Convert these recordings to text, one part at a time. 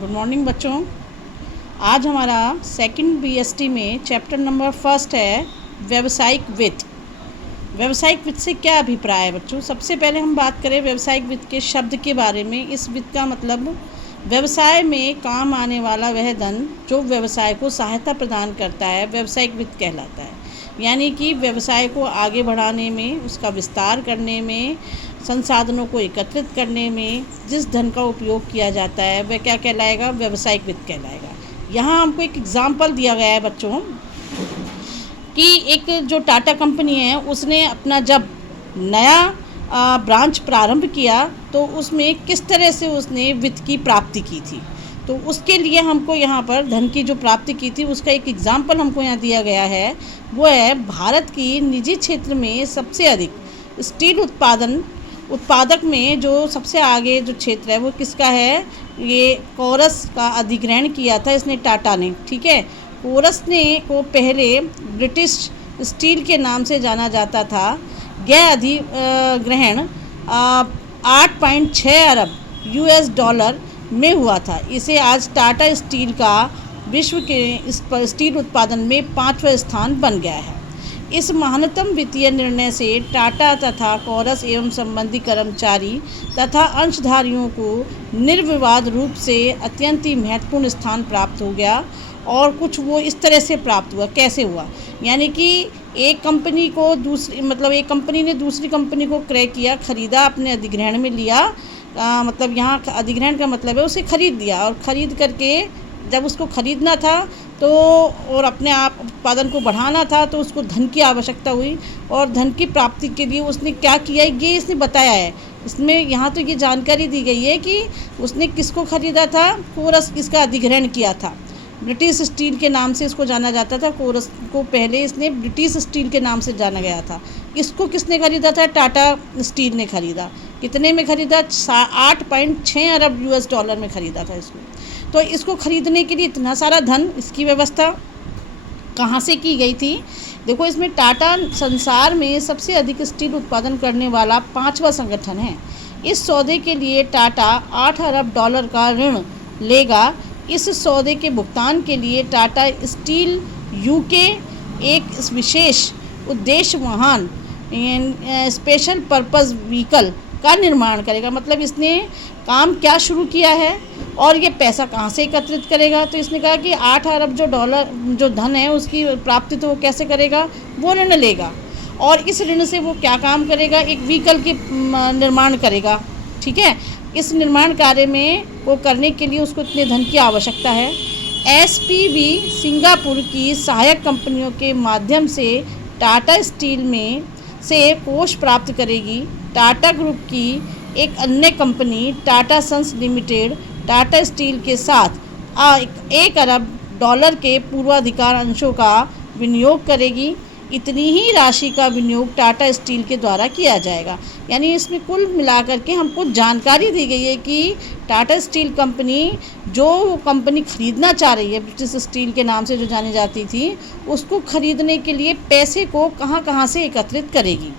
Good morning बच्चों। आज हमारा सेकंड बीएसटी में चैप्टर नंबर फर्स्ट है व्यावसायिक वित्त। व्यावसायिक वित्त से क्या अभिप्राय है बच्चों? सबसे पहले हम बात करें व्यावसायिक वित्त के शब्द के बारे में। इस वित्त का मतलब व्यवसाय में काम आने वाला वह धन जो व्यवसाय को सहायता प्रदान करता है, व्यावसायिक वित्त कहलाता है। यानी कि व्यवसाय को आगे बढ़ाने में, उसका विस्तार करने में, संसाधनों को एकत्रित करने में जिस धन का उपयोग किया जाता है वह क्या कहलाएगा? व्यावसायिक वित्त कहलाएगा। यहाँ हमको एक एग्जाम्पल दिया गया है बच्चों कि एक जो टाटा कंपनी है उसने अपना जब नया ब्रांच प्रारंभ किया तो उसमें किस तरह से उसने वित्त की प्राप्ति की थी। तो उसके लिए हमको यहाँ पर धन की जो प्राप्ति की थी उसका एक एग्जाम्पल हमको यहाँ दिया गया है। वो है भारत की निजी क्षेत्र में सबसे अधिक स्टील उत्पादक में जो सबसे आगे जो क्षेत्र है वो किसका है? ये कोरस का अधिग्रहण किया था इसने, टाटा ने। ठीक है, कोरस ने को पहले ब्रिटिश स्टील के नाम से जाना जाता था। यह अधिग्रहण 8.6 अरब US डॉलर में हुआ था। इसे आज टाटा स्टील का विश्व के स्टील उत्पादन में 5वां स्थान बन गया है। इस महानतम वित्तीय निर्णय से टाटा तथा कोरस एवं संबंधी कर्मचारी तथा अंशधारियों को निर्विवाद रूप से अत्यंत ही महत्वपूर्ण स्थान प्राप्त हो गया। और कुछ वो इस तरह से प्राप्त हुआ, कैसे हुआ? यानी कि एक कंपनी ने दूसरी कंपनी को क्रय किया, खरीदा, अपने अधिग्रहण में लिया। मतलब यहाँ अधिग्रहण का मतलब है उसे खरीद लिया, और ख़रीद करके जब उसको खरीदना था तो और अपने आप उत्पादन को बढ़ाना था तो उसको धन की आवश्यकता हुई। और धन की प्राप्ति के लिए उसने क्या किया ये इसने बताया है। इसमें यहाँ तो ये जानकारी दी गई है कि उसने किसको ख़रीदा था? कोरस, इसका अधिग्रहण किया था। ब्रिटिश स्टील के नाम से इसको जाना जाता था। कोरस को पहले इसने ब्रिटिश स्टील के नाम से जाना गया था। इसको किसने ख़रीदा था? टाटा स्टील ने ख़रीदा। कितने में ख़रीदा? 8.6 अरब US डॉलर में ख़रीदा था इसको। तो इसको ख़रीदने के लिए इतना सारा धन, इसकी व्यवस्था कहाँ से की गई थी? देखो, इसमें टाटा संसार में सबसे अधिक स्टील उत्पादन करने वाला 5वां संगठन है। इस सौदे के लिए टाटा 8 अरब डॉलर का ऋण लेगा। इस सौदे के भुगतान के लिए टाटा स्टील UK एक विशेष उद्देश्य वाहन स्पेशल पर्पस व्हीकल का निर्माण करेगा। मतलब इसने काम क्या शुरू किया है और ये पैसा कहाँ से एकत्रित करेगा? तो इसने कहा कि 8 अरब जो धन है उसकी प्राप्ति तो वो कैसे करेगा? वो ऋण लेगा, और इस ऋण से वो क्या काम करेगा? एक व्हीकल के निर्माण करेगा। ठीक है, इस निर्माण कार्य में वो करने के लिए उसको इतने धन की आवश्यकता है। SPV सिंगापुर की सहायक कंपनियों के माध्यम से टाटा स्टील में से कोष प्राप्त करेगी। टाटा ग्रुप की एक अन्य company Tata Sons Limited Tata Steel के साथ 1 अरब डॉलर के पूर्वाधिकार अंशों का विनियोग करेगी। इतनी ही राशि का विनियोग टाटा स्टील के द्वारा किया जाएगा। यानी इसमें कुल मिलाकर के हमको जानकारी दी गई है कि टाटा स्टील कंपनी जो कंपनी ख़रीदना चाह रही है, ब्रिटिश स्टील के नाम से जो जानी जाती थी, उसको ख़रीदने के लिए पैसे को कहाँ कहाँ से एकत्रित करेगी,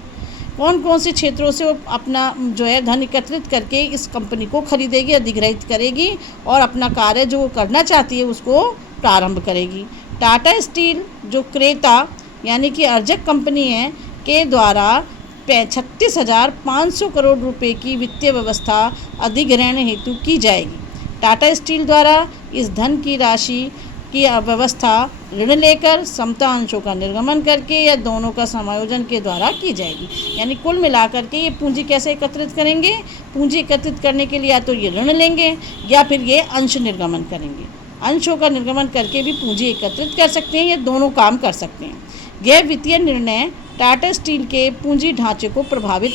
कौन कौन से क्षेत्रों से वो अपना जो है धन एकत्रित करके इस कंपनी को खरीदेगी, अधिग्रहित करेगी और अपना कार्य जो करना चाहती है उसको प्रारंभ करेगी। टाटा स्टील जो क्रेता यानी कि अर्जक कंपनी है के द्वारा 36,500 करोड़ रुपए की वित्तीय व्यवस्था अधिग्रहण हेतु की जाएगी। टाटा स्टील द्वारा इस धन की राशि की व्यवस्था ऋण लेकर समता अंशों का निर्गमन करके या दोनों का समायोजन के द्वारा की जाएगी। यानी कुल मिलाकर के ये पूंजी कैसे एकत्रित करेंगे? पूंजी एकत्रित करने के लिए या तो ये ऋण लेंगे या फिर ये अंश निर्गमन करेंगे। अंशों का निर्गमन करके भी पूंजी एकत्रित कर सकते हैं, ये दोनों काम कर सकते हैं। यह वित्तीय निर्णय टाटा स्टील के पूंजी ढांचे को प्रभावित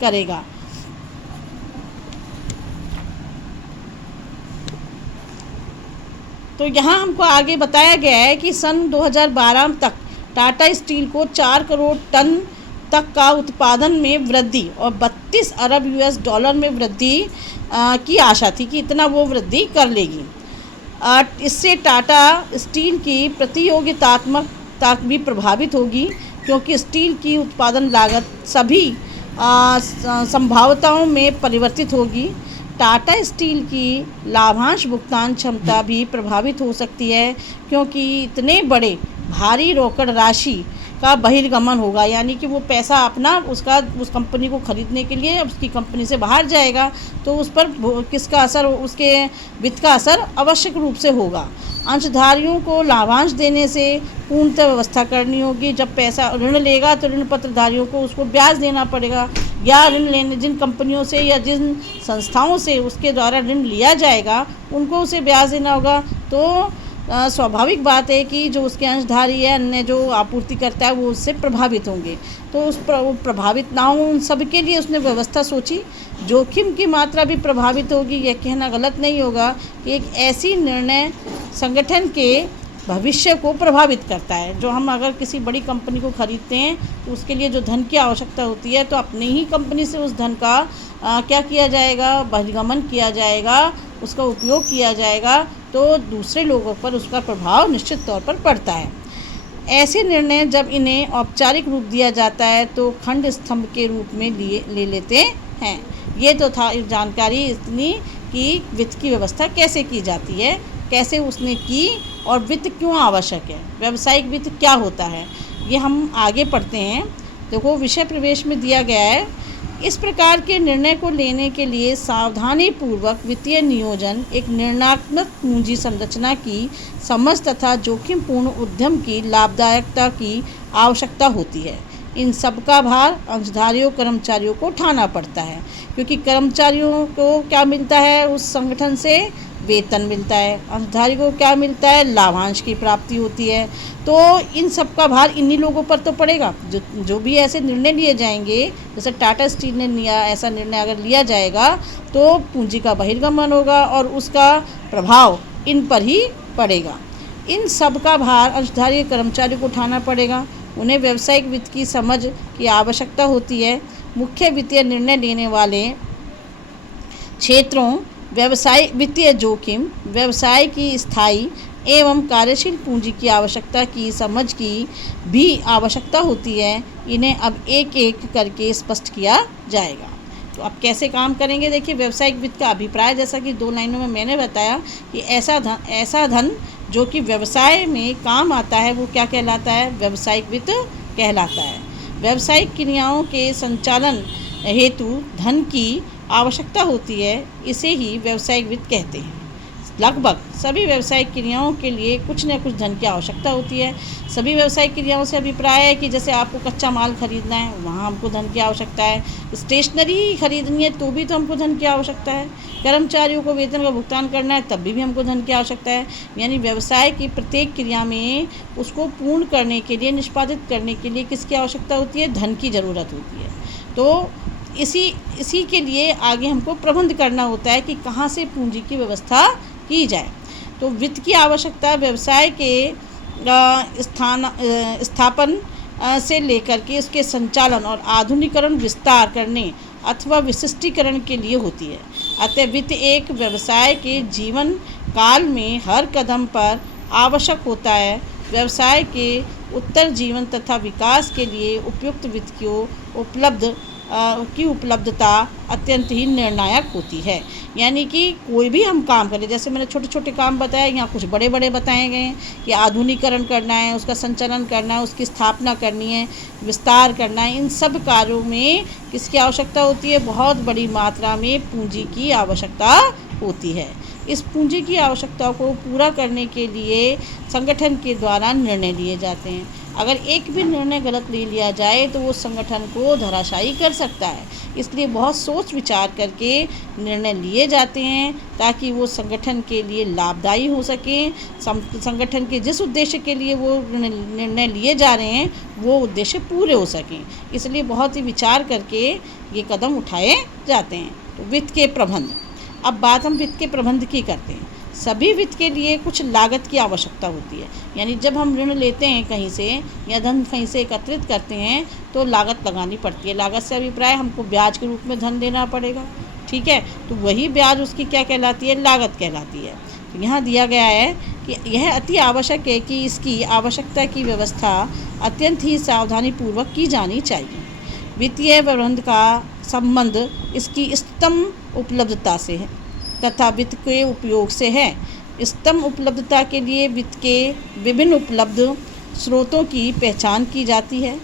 करेगा। तो यहाँ हमको आगे बताया गया है कि सन 2012 तक टाटा स्टील को 4 करोड़ टन तक का उत्पादन में वृद्धि और 32 अरब US डॉलर में वृद्धि की आशा थी कि इतना वो वृद्धि कर लेगी। इससे टाटा स्टील की प्रतियोगितात्मकता भी प्रभावित होगी, क्योंकि स्टील की उत्पादन लागत सभी संभावनाओं में परिवर्तित होगी। टाटा स्टील की लाभांश भुगतान क्षमता भी प्रभावित हो सकती है, क्योंकि इतने बड़े भारी रोकड़ राशि का बहिर्गमन होगा, यानी कि वो पैसा अपना उस कंपनी को ख़रीदने के लिए उसकी कंपनी से बाहर जाएगा, तो उस पर किसका असर, उसके वित्त का असर आवश्यक रूप से होगा। अंशधारियों को लाभांश देने से पूर्णतः व्यवस्था करनी होगी। जब पैसा ऋण लेगा तो ऋण पत्रधारियों को उसको ब्याज देना पड़ेगा, या ऋण लेने जिन कंपनियों से या जिन संस्थाओं से उसके द्वारा ऋण लिया जाएगा उनको उसे ब्याज देना होगा। तो स्वाभाविक बात है कि जो उसके अंशधारी है, अन्य जो आपूर्ति करता है, वो उससे प्रभावित होंगे। तो प्रभावित ना हो उन सब के लिए उसने व्यवस्था सोची। जोखिम की मात्रा भी प्रभावित होगी, यह कहना गलत नहीं होगा कि एक ऐसी निर्णय संगठन के भविष्य को प्रभावित करता है। जो हम अगर किसी बड़ी कंपनी को खरीदते हैं तो उसके लिए जो धन की आवश्यकता होती है, तो अपनी ही कंपनी से उस धन का क्या किया जाएगा, बहिर्गमन किया जाएगा, उसका उपयोग किया जाएगा, तो दूसरे लोगों पर उसका प्रभाव निश्चित तौर पर पड़ता है। ऐसे निर्णय जब इन्हें औपचारिक रूप दिया जाता है तो खंड स्तंभ के रूप में ले लेते हैं। ये तो था जानकारी इतनी कि वित्त की व्यवस्था कैसे की जाती है, कैसे उसने की, और वित्त क्यों आवश्यक है, व्यावसायिक वित्त क्या होता है, ये हम आगे पढ़ते हैं। देखो विषय प्रवेश में दिया गया है, इस प्रकार के निर्णय को लेने के लिए सावधानी पूर्वक वित्तीय नियोजन, एक निर्णयात्मक पूंजी संरचना की समझ तथा जोखिमपूर्ण उद्यम की लाभदायकता की आवश्यकता होती है। इन सब का भार अंशधारियों कर्मचारियों को उठाना पड़ता है, क्योंकि कर्मचारियों को क्या मिलता है, उस संगठन से वेतन मिलता है, अंशधारी को क्या मिलता है, लाभांश की प्राप्ति होती है। तो इन सब का भार इन्हीं लोगों पर तो पड़ेगा। जो भी ऐसे निर्णय लिए जाएंगे, जैसे टाटा स्टील ने लिया, ऐसा निर्णय अगर लिया जाएगा तो पूंजी का बहिर्गमन होगा और उसका प्रभाव इन पर ही पड़ेगा। इन सब का भार अंशधारी कर्मचारियों को उठाना पड़ेगा। उन्हें व्यावसायिक वित्त की समझ की आवश्यकता होती है। मुख्य वित्तीय निर्णय लेने वाले क्षेत्रों व्यवसाय वित्तीय जोखिम, व्यवसाय की स्थायी एवं कार्यशील पूंजी की आवश्यकता की समझ की भी आवश्यकता होती है। इन्हें अब एक एक करके स्पष्ट किया जाएगा। तो अब कैसे काम करेंगे, देखिए व्यावसायिक वित्त का अभिप्राय, जैसा कि 2 लाइनों में मैंने बताया कि ऐसा धन जो कि व्यवसाय में काम आता है वो क्या कहलाता है, व्यावसायिक वित्त कहलाता है। व्यावसायिक क्रियाओं के संचालन हेतु धन की आवश्यकता होती है, इसे ही व्यावसायिक वित्त कहते हैं। लगभग सभी व्यावसायिक क्रियाओं के लिए कुछ न कुछ धन की आवश्यकता होती है। सभी व्यावसायिक क्रियाओं से अभिप्राय है कि जैसे आपको कच्चा माल खरीदना है, वहाँ हमको धन की आवश्यकता है। स्टेशनरी खरीदनी है तो भी तो हमको धन की आवश्यकता है। कर्मचारियों को वेतन का भुगतान करना है तब भी हमको धन की आवश्यकता है। यानी व्यवसाय की प्रत्येक क्रिया में उसको पूर्ण करने के लिए, निष्पादित करने के लिए किसकी आवश्यकता होती है, धन की ज़रूरत होती है। तो इसी के लिए आगे हमको प्रबंध करना होता है कि कहाँ से पूंजी की व्यवस्था की जाए। तो वित्त की आवश्यकता व्यवसाय के स्थापन से लेकर के उसके संचालन और आधुनिकीकरण, विस्तार करने अथवा विशिष्टीकरण के लिए होती है। अतः वित्त एक व्यवसाय के जीवन काल में हर कदम पर आवश्यक होता है। व्यवसाय के उत्तर जीवन तथा विकास के लिए उपयुक्त वित्त की उपलब्धता अत्यंत ही निर्णायक होती है। यानी कि कोई भी हम काम करें, जैसे मैंने छोटे छोटे काम बताए, यहाँ कुछ बड़े बड़े बताए गए हैं कि आधुनिकीकरण करना है, उसका संचालन करना है, उसकी स्थापना करनी है, विस्तार करना है। इन सब कार्यों में किसकी आवश्यकता होती है, बहुत बड़ी मात्रा में पूंजी की आवश्यकता होती है। इस पूंजी की आवश्यकताओं को पूरा करने के लिए संगठन के द्वारा निर्णय लिए जाते हैं। अगर एक भी निर्णय गलत ले लिया जाए तो वो संगठन को धराशायी कर सकता है। इसलिए बहुत सोच विचार करके निर्णय लिए जाते हैं ताकि वो संगठन के लिए लाभदायी हो सकें। संगठन के जिस उद्देश्य के लिए वो निर्णय लिए जा रहे हैं वो उद्देश्य पूरे हो सकें, इसलिए बहुत ही विचार करके ये कदम उठाए जाते हैं। तो वित्त के प्रबंध, अब बात हम वित्त के प्रबंध की करते हैं। सभी वित्त के लिए कुछ लागत की आवश्यकता होती है। यानी जब हम ऋण लेते हैं कहीं से या धन कहीं से एकत्रित करते हैं तो लागत लगानी पड़ती है। लागत से अभिप्राय हमको ब्याज के रूप में धन देना पड़ेगा, ठीक है। तो वही ब्याज उसकी क्या कहलाती है, लागत कहलाती है। तो यहाँ दिया गया है कि यह अति आवश्यक है कि इसकी आवश्यकता की व्यवस्था अत्यंत ही सावधानीपूर्वक की जानी चाहिए। वित्तीय प्रबंध का संबंध इसकी इष्टतम उपलब्धता से है तथा वित्त के उपयोग से है। स्तंभ उपलब्धता के लिए वित्त के विभिन्न उपलब्ध स्रोतों की पहचान की जाती है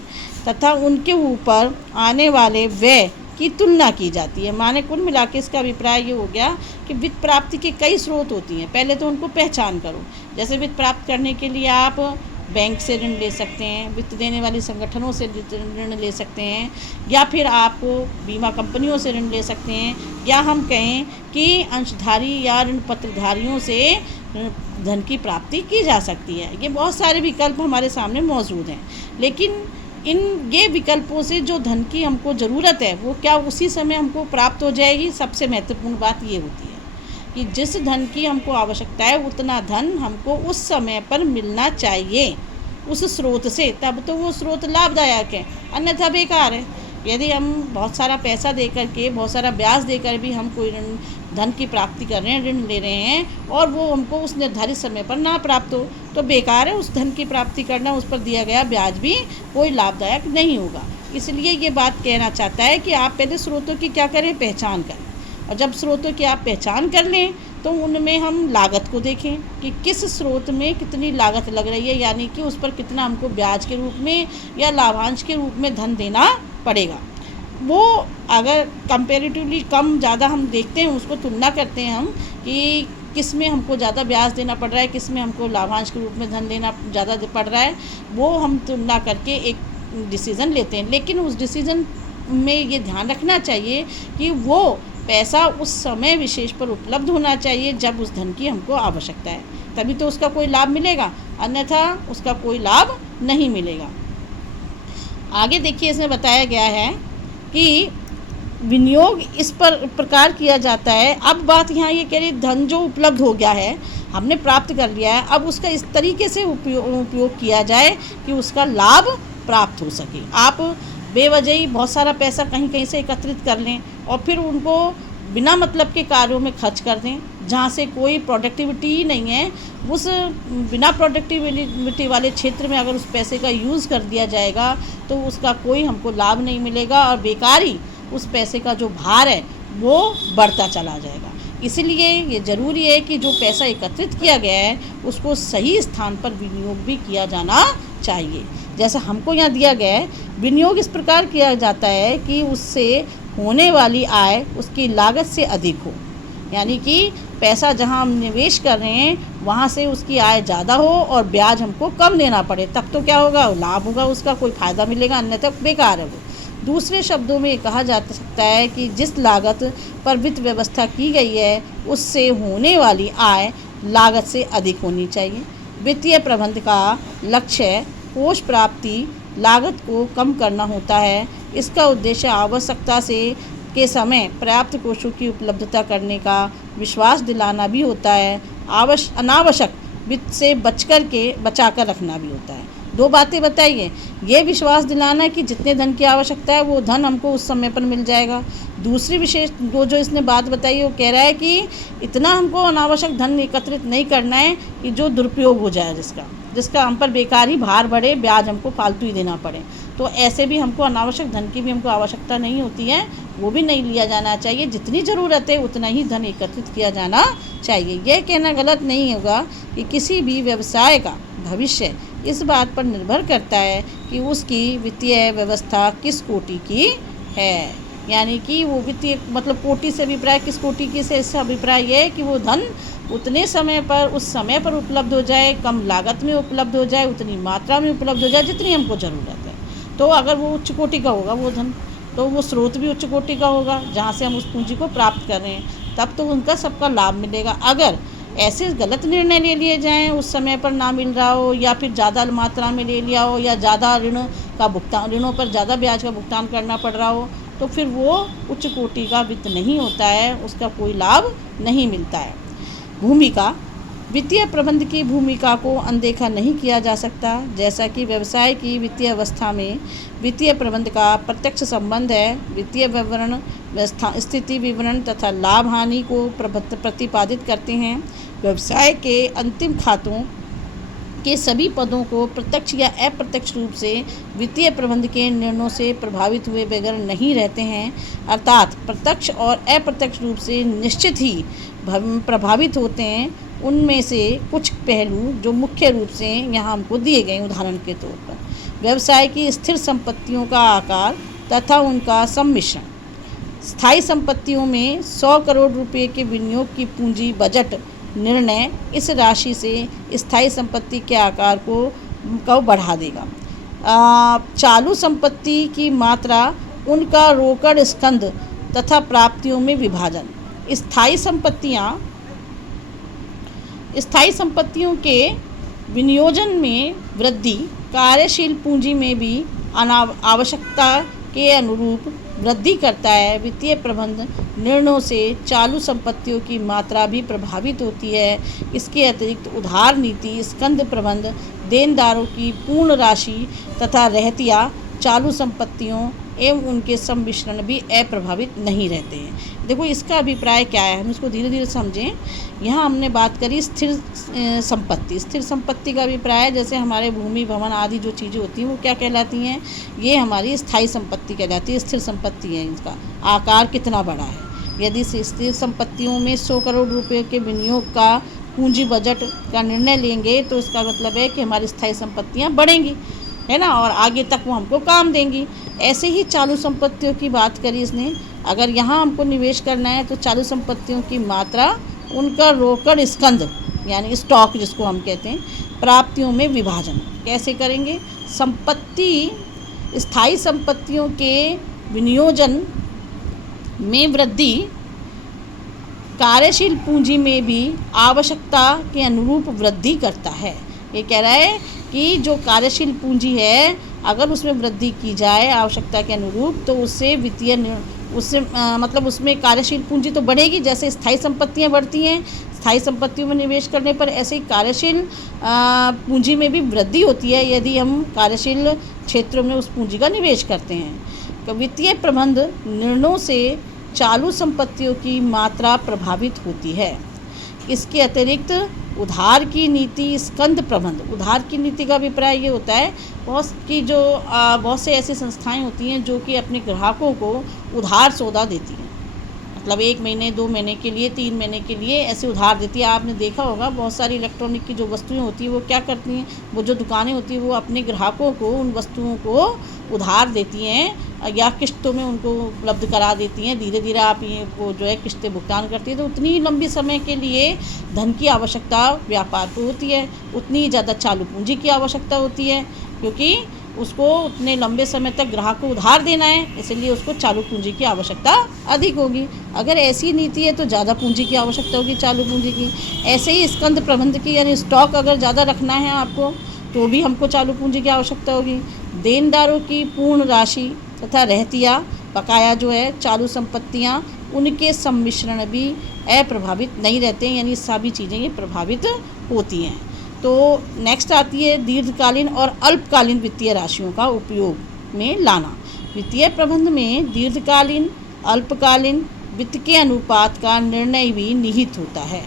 तथा उनके ऊपर आने वाले व्यय की तुलना की जाती है। माने कुल मिला के इसका अभिप्राय ये हो गया कि वित्त प्राप्ति के कई स्रोत होती हैं, पहले तो उनको पहचान करो। जैसे वित्त प्राप्त करने के लिए आप बैंक से ऋण ले सकते हैं, वित्त देने वाली संगठनों से ऋण ले सकते हैं, या फिर आप बीमा कंपनियों से ऋण ले सकते हैं, या हम कहें कि अंशधारी या ऋण पत्रधारियों से धन की प्राप्ति की जा सकती है। ये बहुत सारे विकल्प हमारे सामने मौजूद हैं, लेकिन ये विकल्पों से जो धन की हमको ज़रूरत है वो क्या उसी समय हमको प्राप्त हो जाएगी। सबसे महत्वपूर्ण बात ये होती है कि जिस धन की हमको आवश्यकता है उतना धन हमको उस समय पर मिलना चाहिए उस स्रोत से, तब तो वो स्रोत लाभदायक है, अन्यथा बेकार है। यदि हम बहुत सारा पैसा दे करके, बहुत सारा ब्याज देकर भी हम कोई धन की प्राप्ति कर रहे हैं, ऋण ले रहे हैं, और वो हमको उस निर्धारित समय पर ना प्राप्त हो तो बेकार है। उस धन की प्राप्ति करना, उस पर दिया गया ब्याज भी कोई लाभदायक नहीं होगा। इसलिए ये बात कहना चाहता है कि आप पहले स्रोतों की क्या करें, पहचान करें, और जब स्रोतों की आप पहचान कर लें तो उनमें हम लागत को देखें कि किस स्रोत में कितनी लागत लग रही है, यानी कि उस पर कितना हमको ब्याज के रूप में या लाभांश के रूप में धन देना पड़ेगा। वो अगर कंपैरेटिवली कम ज़्यादा हम देखते हैं, उसको तुलना करते हैं हम कि किस में हमको ज़्यादा ब्याज देना पड़ रहा है, किस में हमको लाभांश के रूप में धन देना ज़्यादा पड़ रहा है, वो हम तुलना करके एक डिसीज़न लेते हैं। लेकिन उस डिसीज़न में ये ध्यान रखना चाहिए कि वो पैसा उस समय विशेष पर उपलब्ध होना चाहिए जब उस धन की हमको आवश्यकता है, तभी तो उसका कोई लाभ मिलेगा, अन्यथा उसका कोई लाभ नहीं मिलेगा। आगे देखिए, इसमें बताया गया है कि विनियोग इस प्रकार किया जाता है। अब बात यहाँ ये कह रही, धन जो उपलब्ध हो गया है, हमने प्राप्त कर लिया है, अब उसका इस तरीके से उपयोग किया जाए कि उसका लाभ प्राप्त हो सके। आप बेवजह ही बहुत सारा पैसा कहीं कहीं से एकत्रित कर लें और फिर उनको बिना मतलब के कार्यों में खर्च कर दें जहाँ से कोई प्रोडक्टिविटी ही नहीं है। उस बिना प्रोडक्टिविटी वाले क्षेत्र में अगर उस पैसे का यूज़ कर दिया जाएगा तो उसका कोई हमको लाभ नहीं मिलेगा और बेकार ही उस पैसे का जो भार है वो बढ़ता चला जाएगा। इसलिए ये ज़रूरी है कि जो पैसा एकत्रित किया गया है उसको सही स्थान पर विनियोग भी किया जाना चाहिए। जैसा हमको यहाँ दिया गया है, विनियोग इस प्रकार किया जाता है कि उससे होने वाली आय उसकी लागत से अधिक हो, यानी कि पैसा जहाँ हम निवेश कर रहे हैं वहाँ से उसकी आय ज़्यादा हो और ब्याज हमको कम देना पड़े, तब तो क्या होगा, लाभ होगा, उसका कोई फ़ायदा मिलेगा, अन्यथा बेकार है वो। दूसरे शब्दों में कहा जा सकता है कि जिस लागत पर वित्त व्यवस्था की गई है उससे होने वाली आय लागत से अधिक होनी चाहिए। वित्तीय प्रबंध का लक्ष्य कोष प्राप्ति लागत को कम करना होता है। इसका उद्देश्य आवश्यकता के समय पर्याप्त कोषों की उपलब्धता करने का विश्वास दिलाना भी होता है। अनावश्यक वित्त से बचाकर रखना भी होता है। दो बातें बताइए, ये विश्वास दिलाना कि जितने धन की आवश्यकता है वो धन हमको उस समय पर मिल जाएगा। दूसरी विशेष जो इसने बात बताई वो कह रहा है कि इतना हमको अनावश्यक धन एकत्रित नहीं करना है कि जो दुरुपयोग हो जाए, जिसका हम पर बेकार ही भार बढ़े, ब्याज हमको फालतू ही देना पड़े। तो ऐसे भी हमको अनावश्यक धन की भी हमको आवश्यकता नहीं होती है, वो भी नहीं लिया जाना चाहिए। जितनी ज़रूरत है उतना ही धन एकत्रित किया जाना चाहिए। यह कहना गलत नहीं होगा कि किसी भी व्यवसाय का भविष्य इस बात पर निर्भर करता है कि उसकी वित्तीय व्यवस्था किस कोटि की है, यानी कि वो वित्तीय मतलब कोटि से अभिप्राय किस कोटि की से इससे अभिप्राय ये है कि वो धन उतने समय पर उस समय पर उपलब्ध हो जाए, कम लागत में उपलब्ध हो जाए, उतनी मात्रा में उपलब्ध हो जाए जितनी हमको ज़रूरत है। तो अगर वो उच्च कोटि का होगा वो धन, तो वो स्रोत भी उच्च कोटि का होगा जहाँ से हम उस पूंजी को प्राप्त कर रहे हैं, तब तो उनका सबका लाभ मिलेगा। अगर ऐसे गलत निर्णय ले लिए जाएं, उस समय पर ना मिल रहा हो या फिर ज़्यादा मात्रा में ले लिया हो या ज़्यादा ऋणों पर ज़्यादा ब्याज का भुगतान करना पड़ रहा हो, तो फिर वो उच्च कोटि का वित्त नहीं होता है, उसका कोई लाभ नहीं मिलता है। भूमिका, वित्तीय प्रबंध की भूमिका को अनदेखा नहीं किया जा सकता। जैसा कि व्यवसाय की वित्तीय अवस्था में वित्तीय प्रबंध का प्रत्यक्ष संबंध है। वित्तीय विवरण स्थिति विवरण तथा लाभ हानि को प्रतिपादित करते हैं। व्यवसाय के अंतिम खातों के सभी पदों को प्रत्यक्ष या अप्रत्यक्ष रूप से वित्तीय प्रबंध के निर्णयों से प्रभावित हुए बगैर नहीं रहते हैं, अर्थात प्रत्यक्ष और अप्रत्यक्ष रूप से निश्चित ही प्रभावित होते हैं। उनमें से कुछ पहलू जो मुख्य रूप से यहाँ हमको दिए गए उदाहरण के तौर पर, व्यवसाय की स्थिर संपत्तियों का आकार तथा उनका सम्मिश्रण। स्थायी संपत्तियों में 100 करोड़ रुपए के विनियोग की पूंजी बजट निर्णय इस राशि से स्थायी संपत्ति के आकार को बढ़ा देगा। चालू संपत्ति की मात्रा, उनका रोकड़ स्कंध तथा प्राप्तियों में विभाजन। स्थायी संपत्तियों के विनियोजन में वृद्धि कार्यशील पूंजी में भी आवश्यकता के अनुरूप वृद्धि करता है। वित्तीय प्रबंध निर्णयों से चालू संपत्तियों की मात्रा भी प्रभावित होती है। इसके अतिरिक्त उधार नीति, स्कंध प्रबंध, देनदारों की पूर्ण राशि तथा रहतिया चालू संपत्तियों एवं उनके सम्मिश्रण भी अप्रभावित नहीं रहते हैं। देखो इसका अभिप्राय क्या है, हम इसको धीरे धीरे समझें। यहाँ हमने बात करी स्थिर संपत्ति। स्थिर संपत्ति का अभिप्राय जैसे हमारे भूमि, भवन आदि जो चीज़ें होती हैं वो क्या कहलाती हैं, ये हमारी स्थायी संपत्ति कहलाती है। स्थिर संपत्ति है, इसका आकार कितना बड़ा है। यदि स्थिर संपत्तियों में 100 करोड़ रुपये के विनियोग का पूंजी बजट का निर्णय लेंगे तो इसका मतलब है कि हमारी स्थायी संपत्तियाँ बढ़ेंगी, है ना, और आगे तक वो हमको काम देंगी। ऐसे ही चालू संपत्तियों की बात करी इसने। अगर यहाँ हमको निवेश करना है तो चालू संपत्तियों की मात्रा, उनका रोकड़ स्कंध यानी स्टॉक जिसको हम कहते हैं, प्राप्तियों में विभाजन कैसे करेंगे। स्थायी संपत्तियों के विनियोजन में वृद्धि कार्यशील पूंजी में भी आवश्यकता के अनुरूप वृद्धि करता है। ये कह रहा है कि जो कार्यशील पूंजी है अगर उसमें वृद्धि की जाए आवश्यकता के अनुरूप तो मतलब उसमें कार्यशील पूंजी तो बढ़ेगी। जैसे स्थायी संपत्तियां बढ़ती हैं, स्थायी संपत्तियों में निवेश करने पर ऐसे ही कार्यशील पूंजी में भी वृद्धि होती है यदि हम कार्यशील क्षेत्रों में उस पूंजी का निवेश करते हैं। तो वित्तीय प्रबंध निर्णयों से चालू संपत्तियों की मात्रा प्रभावित होती है। इसके अतिरिक्त उधार की नीति, स्कंध प्रबंध। उधार की नीति का अभिप्राय ये होता है बहुत से ऐसी संस्थाएं होती हैं जो कि अपने ग्राहकों को उधार सौदा देती हैं, मतलब 1 महीने 2 महीने के लिए 3 महीने के लिए ऐसे उधार देती है। आपने देखा होगा बहुत सारी इलेक्ट्रॉनिक की जो वस्तुएं होती हैं वो क्या करती हैं, वो जो दुकानें होती हैं वो अपने ग्राहकों को उन वस्तुओं को उधार देती हैं या किस्तों में उनको उपलब्ध करा देती हैं। धीरे धीरे आप ये वो जो है किस्तें भुगतान करती है तो उतनी लंबी समय के लिए धन की आवश्यकता व्यापार को होती है, उतनी ज़्यादा चालू पूंजी की आवश्यकता होती है, क्योंकि उसको उतने लंबे समय तक ग्राहक को उधार देना है, इसलिए उसको चालू पूंजी की आवश्यकता अधिक होगी। अगर ऐसी नीति है तो ज़्यादा पूंजी की आवश्यकता होगी, चालू पूंजी की। ऐसे ही स्कंध प्रबंध की यानी स्टॉक अगर ज़्यादा रखना है आपको तो भी हमको चालू पूंजी की आवश्यकता होगी। देनदारों की पूर्ण राशि तथा रहतिया बकाया जो है चालू संपत्तियां, उनके सम्मिश्रण भी अप्रभावित नहीं रहते हैं, यानी सभी चीज़ें ये प्रभावित होती हैं। तो नेक्स्ट आती है दीर्घकालीन और अल्पकालीन वित्तीय राशियों का उपयोग में लाना। वित्तीय प्रबंध में दीर्घकालीन, अल्पकालीन वित्त के अनुपात का निर्णय भी निहित होता है।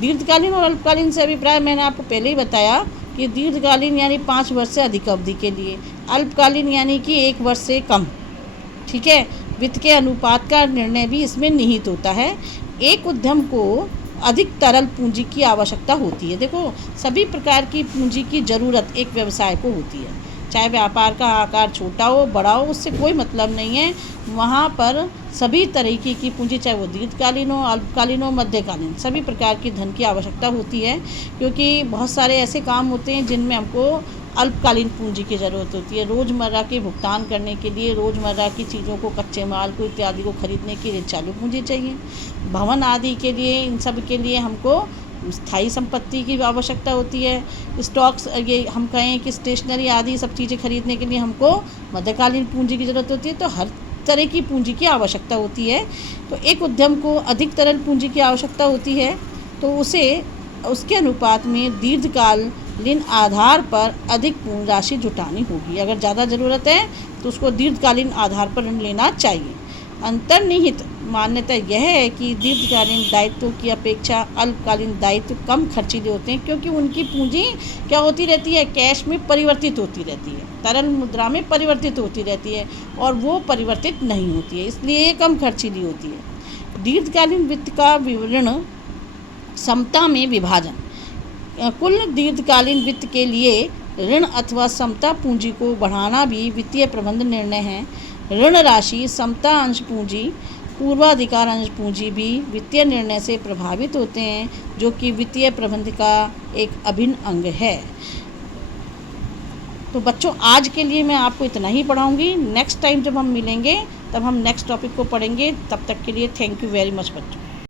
दीर्घकालीन और अल्पकालीन से अभिप्राय मैंने आपको पहले ही बताया कि दीर्घकालीन यानी 5 वर्ष से अधिक अवधि के लिए, अल्पकालीन यानी कि 1 वर्ष से कम। ठीक है, वित्त के अनुपात का निर्णय भी इसमें निहित होता है। एक उद्यम को अधिक तरल पूंजी की आवश्यकता होती है। देखो सभी प्रकार की पूंजी की ज़रूरत एक व्यवसाय को होती है, चाहे व्यापार का आकार छोटा हो बड़ा हो, उससे कोई मतलब नहीं है। वहाँ पर सभी तरीके की पूंजी, चाहे वो दीर्घकालीन हो, अल्पकालीन हो, मध्यकालीन, सभी प्रकार की धन की आवश्यकता होती है, क्योंकि बहुत सारे ऐसे काम होते हैं जिनमें हमको अल्पकालीन पूंजी की ज़रूरत होती है। रोज़मर्रा के भुगतान करने के लिए, रोज़मर्रा की चीज़ों को, कच्चे माल को इत्यादि को खरीदने के लिए चालू पूंजी चाहिए। भवन आदि के लिए, इन सब के लिए हमको स्थायी संपत्ति की आवश्यकता होती है। स्टॉक्स, ये हम कहें कि स्टेशनरी आदि सब चीज़ें खरीदने के लिए हमको मध्यकालीन पूंजी की ज़रूरत होती है। तो हर तरह की पूंजी की आवश्यकता होती है। तो एक उद्यम को अधिक तरल पूंजी की आवश्यकता होती है तो उसे उसके अनुपात में दीर्घकालीन आधार पर अधिक पूंजी राशि जुटानी होगी। अगर ज़्यादा ज़रूरत है तो उसको दीर्घकालीन आधार पर ऋण लेना चाहिए। अंतर्निहित मान्यता यह है कि दीर्घकालीन दायित्वों की अपेक्षा अल्पकालीन दायित्व कम खर्चीले होते हैं, क्योंकि उनकी पूंजी क्या होती रहती है, कैश में परिवर्तित होती रहती है, तरल मुद्रा में परिवर्तित होती रहती है और वो परिवर्तित नहीं होती है, इसलिए ये कम खर्चीली होती है। दीर्घकालीन वित्त का विवरण समता में विभाजन। कुल दीर्घकालीन वित्त के लिए ऋण अथवा समता पूंजी को बढ़ाना भी वित्तीय प्रबंध निर्णय है। ऋण राशि, समता अंश पूंजी, पूर्वाधिकार अंश पूंजी भी वित्तीय निर्णय से प्रभावित होते हैं, जो कि वित्तीय प्रबंध का एक अभिन्न अंग है। तो बच्चों, आज के लिए मैं आपको इतना ही पढ़ाऊंगी। नेक्स्ट टाइम जब हम मिलेंगे तब हम नेक्स्ट टॉपिक को पढ़ेंगे। तब तक के लिए थैंक यू वेरी मच बच्चों।